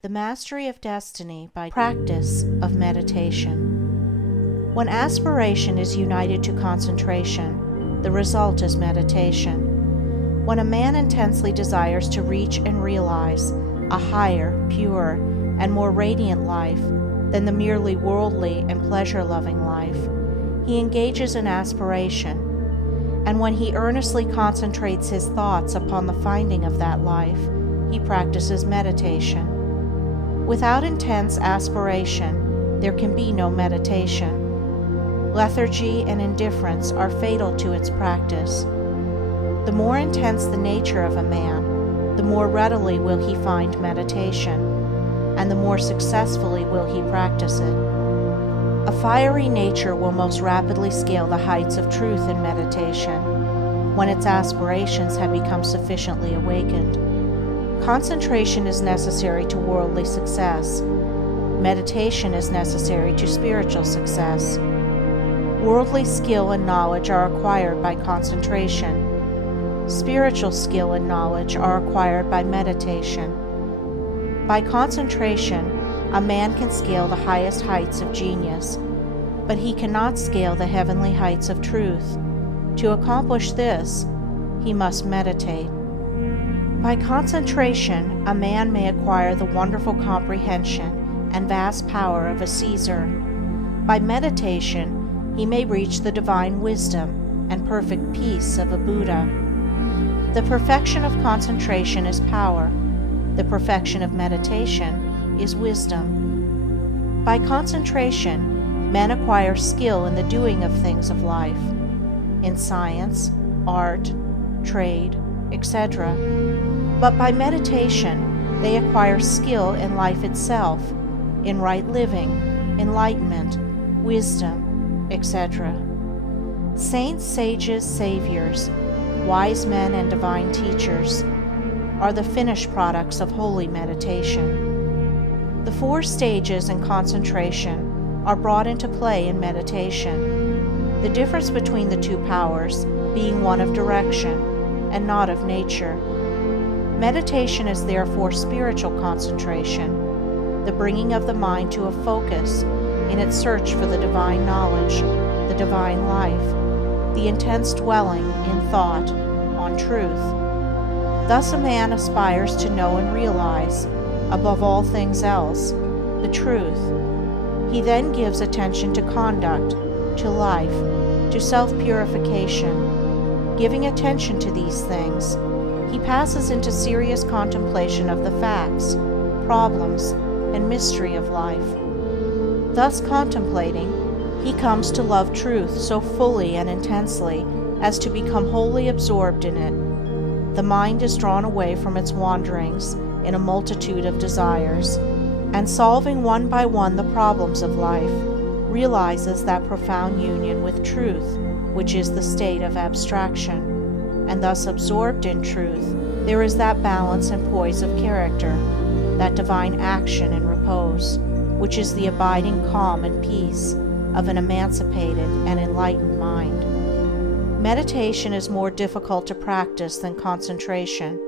The Mastery of Destiny by Practice of Meditation. When aspiration is united to concentration, the result is meditation. When a man intensely desires to reach and realize a higher, purer, and more radiant life than the merely worldly and pleasure-loving life, he engages in aspiration, and when he earnestly concentrates his thoughts upon the finding of that life, he practices meditation. Without intense aspiration, there can be no meditation. Lethargy and indifference are fatal to its practice. The more intense the nature of a man, the more readily will he find meditation, and the more successfully will he practice it. A fiery nature will most rapidly scale the heights of truth in meditation, when its aspirations have become sufficiently awakened. Concentration is necessary to worldly success. Meditation is necessary to spiritual success. Worldly skill and knowledge are acquired by concentration. Spiritual skill and knowledge are acquired by meditation. By concentration, a man can scale the highest heights of genius, but he cannot scale the heavenly heights of truth. To accomplish this, he must meditate. By concentration, a man may acquire the wonderful comprehension and vast power of a Caesar. By meditation, he may reach the divine wisdom and perfect peace of a Buddha. The perfection of concentration is power. The perfection of meditation is wisdom. By concentration, men acquire skill in the doing of things of life, in science, art, trade, etc. But by meditation, they acquire skill in life itself, in right living, enlightenment, wisdom, etc. Saints, sages, saviors, wise men, and divine teachers are the finished products of holy meditation. The 4 stages in concentration are brought into play in meditation, the difference between the 2 powers being one of direction and not of nature. Meditation is therefore spiritual concentration, the bringing of the mind to a focus in its search for the divine knowledge, the divine life, the intense dwelling in thought on truth. Thus a man aspires to know and realize, above all things else, the truth. He then gives attention to conduct, to life, to self-purification. Giving attention to these things, he passes into serious contemplation of the facts, problems, and mystery of life. Thus contemplating, he comes to love truth so fully and intensely as to become wholly absorbed in it. The mind is drawn away from its wanderings in a multitude of desires, and solving one by one the problems of life, realizes that profound union with truth, which is the state of abstraction. And thus absorbed in truth, there is that balance and poise of character, that divine action and repose, which is the abiding calm and peace of an emancipated and enlightened mind. Meditation is more difficult to practice than concentration,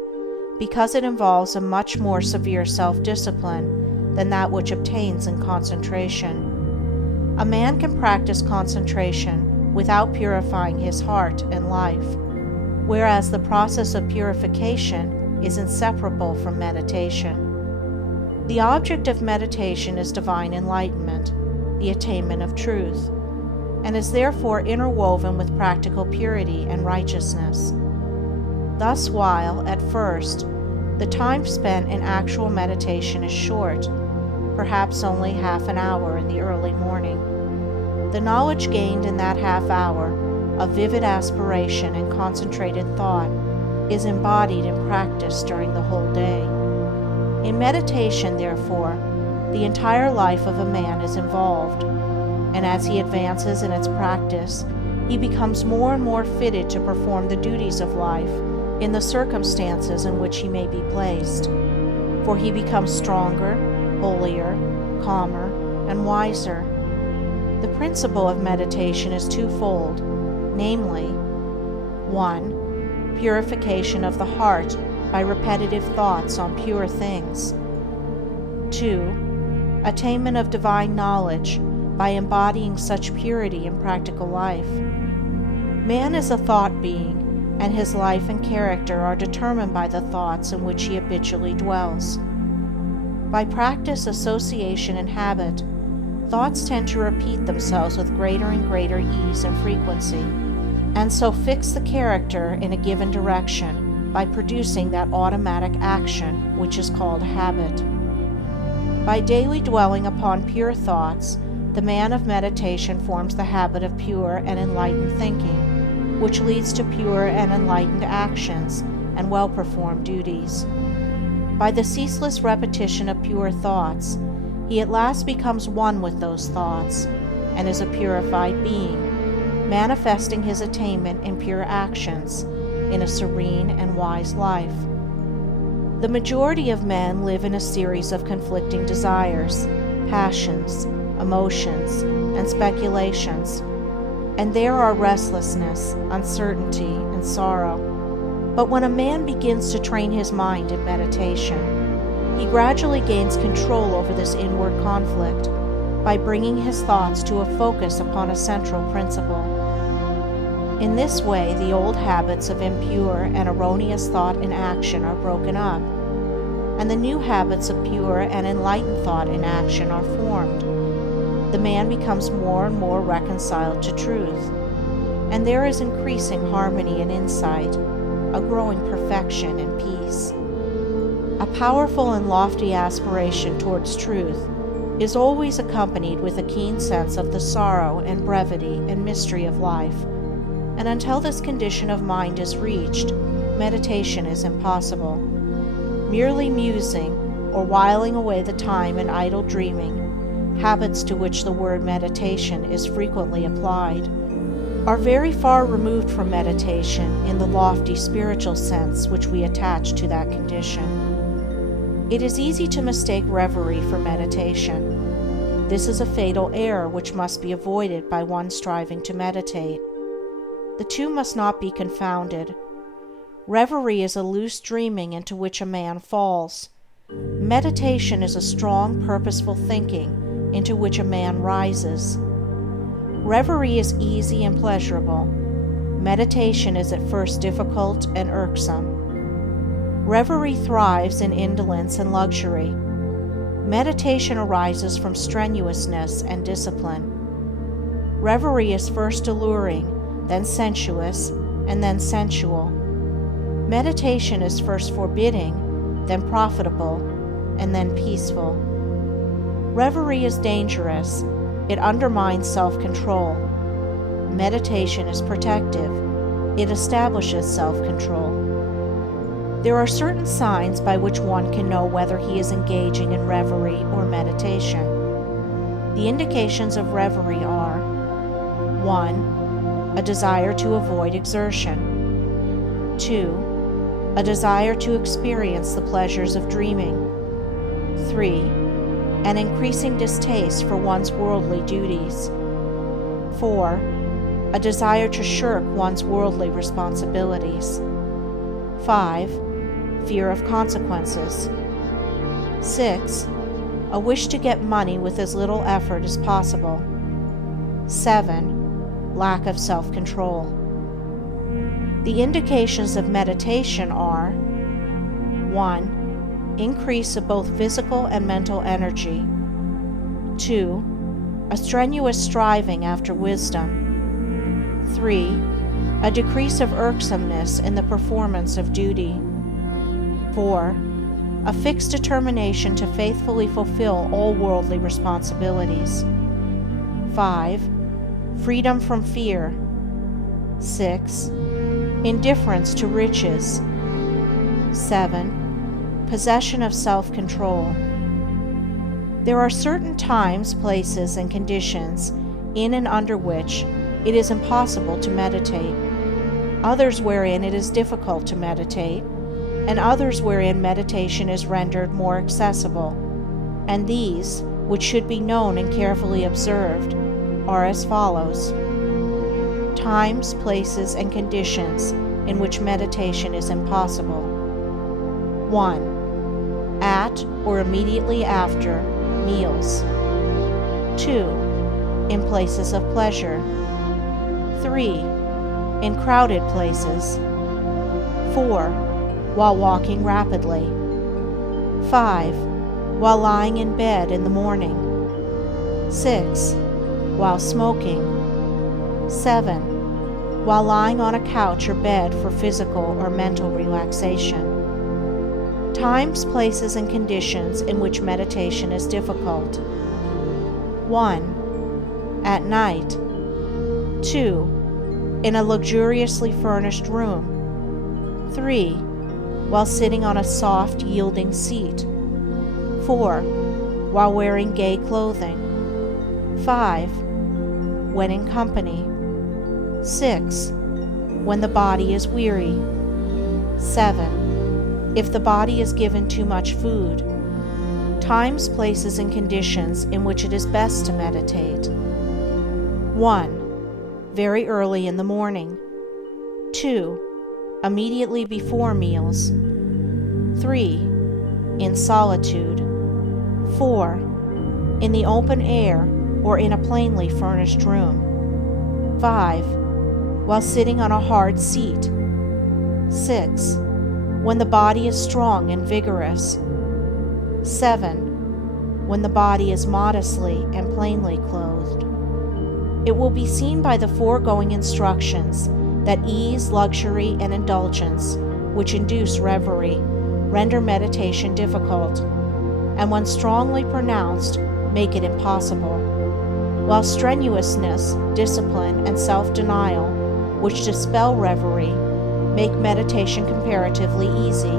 because it involves a much more severe self-discipline than that which obtains in concentration. A man can practice concentration without purifying his heart and life, whereas the process of purification is inseparable from meditation. The object of meditation is divine enlightenment, the attainment of truth, and is therefore interwoven with practical purity and righteousness. Thus, while, at first, the time spent in actual meditation is short, perhaps only half an hour in the early morning, the knowledge gained in that half hour of vivid aspiration and concentrated thought is embodied in practice during the whole day. In meditation, therefore, the entire life of a man is involved, and as he advances in its practice, he becomes more and more fitted to perform the duties of life in the circumstances in which he may be placed, for he becomes stronger, holier, calmer, and wiser. The principle of meditation is twofold, namely, 1. Purification of the heart by repetitive thoughts on pure things. 2. Attainment of divine knowledge by embodying such purity in practical life. Man is a thought being, and his life and character are determined by the thoughts in which he habitually dwells. By practice, association, and habit, thoughts tend to repeat themselves with greater and greater ease and frequency, and so fix the character in a given direction by producing that automatic action which is called habit. By daily dwelling upon pure thoughts, the man of meditation forms the habit of pure and enlightened thinking, which leads to pure and enlightened actions and well-performed duties. By the ceaseless repetition of pure thoughts, he at last becomes one with those thoughts, and is a purified being, manifesting his attainment in pure actions, in a serene and wise life. The majority of men live in a series of conflicting desires, passions, emotions, and speculations, and there are restlessness, uncertainty, and sorrow. But when a man begins to train his mind in meditation, he gradually gains control over this inward conflict by bringing his thoughts to a focus upon a central principle. In this way, the old habits of impure and erroneous thought and action are broken up, and the new habits of pure and enlightened thought and action are formed. The man becomes more and more reconciled to truth, and there is increasing harmony and insight, a growing perfection and peace. A powerful and lofty aspiration towards truth is always accompanied with a keen sense of the sorrow and brevity and mystery of life, and until this condition of mind is reached, meditation is impossible. Merely musing or whiling away the time in idle dreaming, habits to which the word meditation is frequently applied, are very far removed from meditation in the lofty spiritual sense which we attach to that condition. It is easy to mistake reverie for meditation. This is a fatal error which must be avoided by one striving to meditate. The two must not be confounded. Reverie is a loose dreaming into which a man falls. Meditation is a strong, purposeful thinking into which a man rises. Reverie is easy and pleasurable. Meditation is at first difficult and irksome. Reverie thrives in indolence and luxury. Meditation arises from strenuousness and discipline. Reverie is first alluring, then sensuous, and then sensual. Meditation is first forbidding, then profitable, and then peaceful. Reverie is dangerous. It undermines self-control. Meditation is protective. It establishes self-control. There are certain signs by which one can know whether he is engaging in reverie or meditation. The indications of reverie are: 1. A desire to avoid exertion. 2. A desire to experience the pleasures of dreaming. 3. An increasing distaste for one's worldly duties. 4. A desire to shirk one's worldly responsibilities. 5. Fear of consequences. 6. A wish to get money with as little effort as possible. 7. Lack of self-control. The indications of meditation are: 1. Increase of both physical and mental energy. 2. A strenuous striving after wisdom. 3. A decrease of irksomeness in the performance of duty. 4. A fixed determination to faithfully fulfill all worldly responsibilities. 5. Freedom from fear. 6. Indifference to riches. 7. Possession of self-control. There are certain times, places, and conditions in and under which it is impossible to meditate, others wherein it is difficult to meditate, and others wherein meditation is rendered more accessible, and these, which should be known and carefully observed, are as follows: times, places, and conditions in which meditation is impossible. 1. at or immediately after meals. 2. In places of pleasure. 3. In crowded places. 4. While walking rapidly. 5. While lying in bed in the morning. 6. While smoking. 7. While lying on a couch or bed for physical or mental relaxation. Times, places, and conditions in which meditation is difficult. 1. At night. 2. In a luxuriously furnished room. 3. While sitting on a soft, yielding seat. 4. While wearing gay clothing. 5. When in company. 6. When the body is weary. 7. If the body is given too much food. Times, places, and conditions in which it is best to meditate. 1. Very early in the morning. 2. Immediately before meals. 3. In solitude. 4. In the open air or in a plainly furnished room. 5. While sitting on a hard seat. 6. When the body is strong and vigorous. 7. When the body is modestly and plainly clothed. It will be seen by the foregoing instructions that ease, luxury, and indulgence, which induce reverie, render meditation difficult, and when strongly pronounced, make it impossible, while strenuousness, discipline, and self-denial, which dispel reverie, make meditation comparatively easy.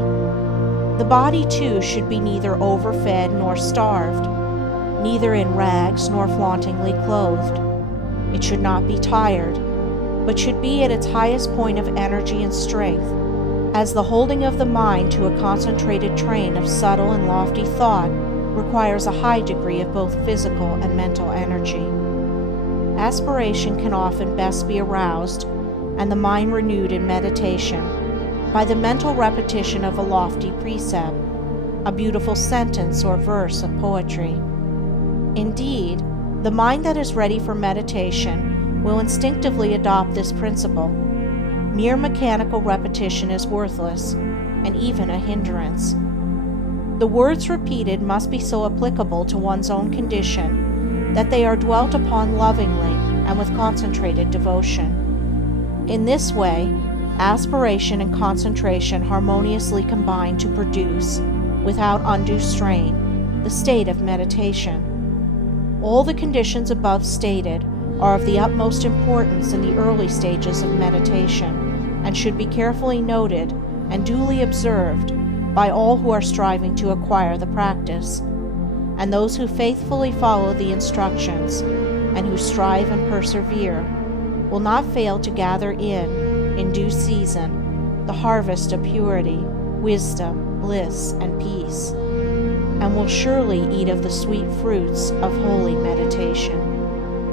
The body, too, should be neither overfed nor starved, neither in rags nor flauntingly clothed. It should not be tired, but should be at its highest point of energy and strength, as the holding of the mind to a concentrated train of subtle and lofty thought requires a high degree of both physical and mental energy. Aspiration can often best be aroused, and the mind renewed in meditation, by the mental repetition of a lofty precept, a beautiful sentence or verse of poetry. Indeed, the mind that is ready for meditation will instinctively adopt this principle. Mere mechanical repetition is worthless, and even a hindrance. The words repeated must be so applicable to one's own condition that they are dwelt upon lovingly and with concentrated devotion. In this way, aspiration and concentration harmoniously combine to produce, without undue strain, the state of meditation. All the conditions above stated are of the utmost importance in the early stages of meditation, and should be carefully noted and duly observed by all who are striving to acquire the practice, and those who faithfully follow the instructions, and who strive and persevere, will not fail to gather in due season, the harvest of purity, wisdom, bliss, and peace, and will surely eat of the sweet fruits of holy meditation.